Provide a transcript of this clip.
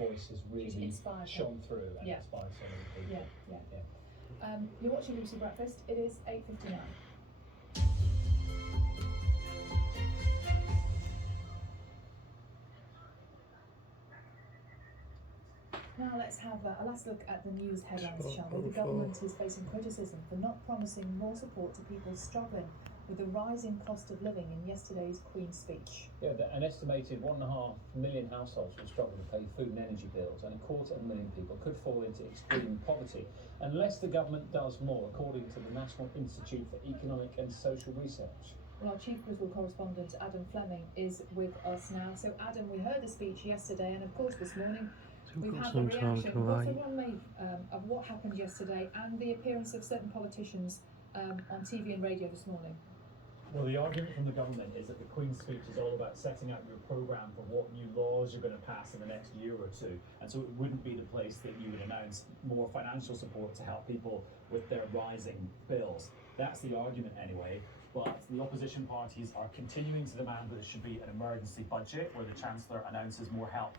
voice has really shone through and inspired so many people. You're watching BBC Breakfast. It is 8:59. Now let's have a last look at the news headlines, shall we? The government is facing criticism for not promising more support to people struggling with the rising cost of living in yesterday's Queen's speech. Yeah, an estimated 1.5 million households will struggle to pay food and energy bills, and 250,000 people could fall into extreme poverty unless the government does more, according to the National Institute for Economic and Social Research. Well, our chief political correspondent, Adam Fleming, is with us now. So, Adam, we heard the speech yesterday, and of course this morning we've had the reaction. What's the run made of what happened yesterday and the appearance of certain politicians on TV and radio this morning? Well, the argument from the government is that the Queen's speech is all about setting out your programme for what new laws you're going to pass in the next year or two. And so it wouldn't be the place that you would announce more financial support to help people with their rising bills. That's the argument anyway. But the opposition parties are continuing to demand that it should be an emergency budget where the Chancellor announces more help